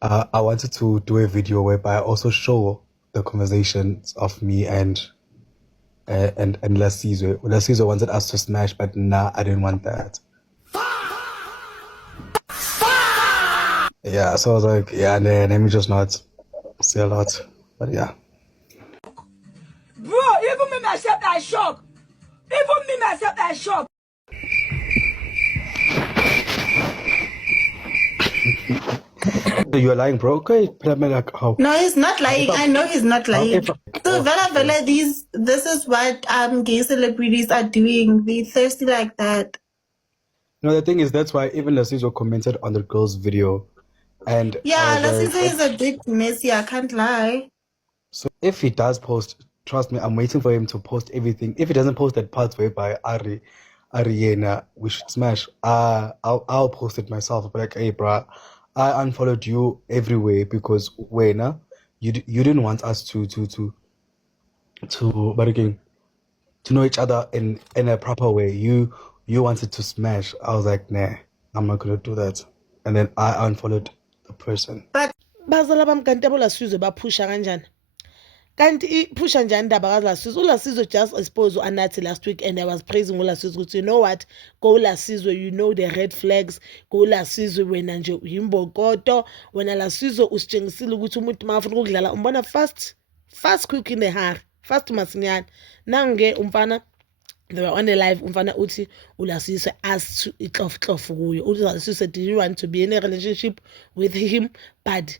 I wanted to do a video whereby I also show the conversations of me and Lasizwe. Lasizwe wanted us to smash, but nah, I didn't want that. Yeah, so I was like, yeah, nah, let me just not say a lot. But yeah. Bro, even me myself I shock. Even me myself I shock. You're lying, bro. Okay, play me like how? No, he's not lying. I know he's not lying. So Oh, Vela, this is what gay celebrities are doing. They thirsty like that. no, the thing is, that's why even Lasizwe commented on the girl's video, and I Yeah, was Lasisa like, is a bit messy. I can't lie. so if he does post, trust me, I'm waiting for him to post everything. If he doesn't post that part whereby Ariana, we should smash. I'll post it myself. I'll be like, hey, bruh, I unfollowed you everywhere because when you didn't want us but again, to know each other in a proper way. You wanted to smash. I was like, nah, I'm not gonna do that. And then I unfollowed the person. But bazala bam kanti yabo Lasizwe baphusha kanjani kanti iphusha njani indaba kaLasizwe uLasizwe just exposed uAnathi last week and I was praising uLasizwe ukuthi you know what go Lasizwe, you know the red flags, go Lasizwe wena nje uyimbokoto wena Lasizwe usitshengisile ukuthi umuntu makafuna ukudlala umbona fast quick in the heart fast masinyane nange umfana they were on a live umfana uthi uLasizwe asked ihlofhlofu kuyo uLasizwe did you want to be in a relationship with him but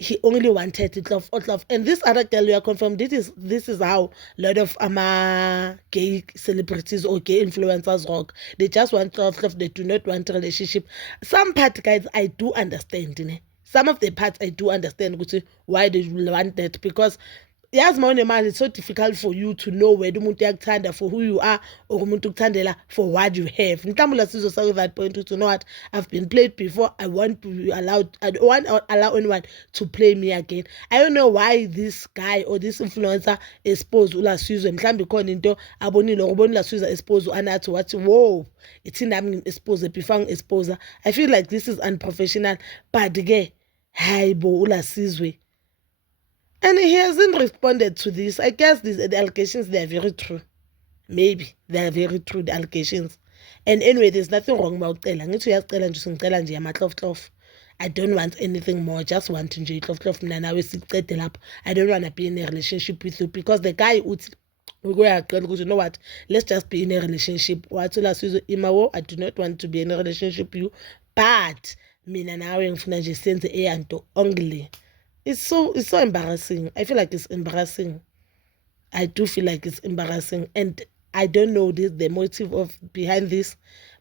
he only wanted it love. And this other girl we are confirmed this is how a lot of gay celebrities or gay influencers rock. They just want love, they do not want a relationship. Some part guys I do understand, ne? Some of the parts I do understand why they want that because yazi mawunemali it's so difficult for you to know whether umuntu uyakuthanda for who you are or umuntu ukuthandela for what you have. Mhlawumbe Lasizwe say that point to know what I've been played before. I want to be allowed. I don't want to allow anyone to play me again. I don't know why this guy or this influencer exposed uLasizwe. Mhlawumbe khona into abonile ubona uLasizwe expose uAnathi wathi whoa it's nami expose before expose. I feel like this is unprofessional but ke hayibo uLasizwe. And he hasn't responded to this. I guess the allegations, they are very true. Maybe they are very true, the allegations. And anyway, there's nothing wrong about Tela. I don't want anything more. I just want to enjoy love. I don't want to be in a relationship with you because the guy would go you know what? Let's just be in a relationship. I do not want to be in a relationship with you. But mina nawe ngifuna nje senze eyanto only. It's so embarrassing. I feel like it's embarrassing. I do feel like it's embarrassing. And I don't know the motive of behind this.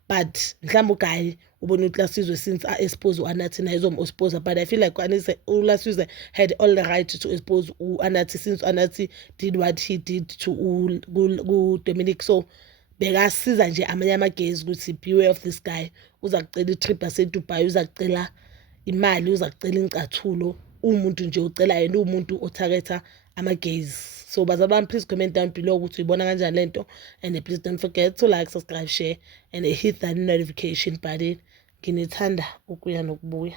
But mhlawumbe guy ubona uLasizwe since expose uAnathi na expose but I feel like uLasizwe had all the right to expose uAnathi since uAnathi did what he did to Dominic. So bekasiza nje amanye amagezi ukuthi beware of this guy. Uza kucela itrip yaseDubai, uza kucela imali, uza kucela incathulo. Umuntu nje ucela yena umuntu otargeta ama-gays. So bazalwane, please comment down below ukuthi uyibona kanjani lento and please don't forget to like, subscribe, share and hit that notification button. Nginethanda ukuya nokubuya.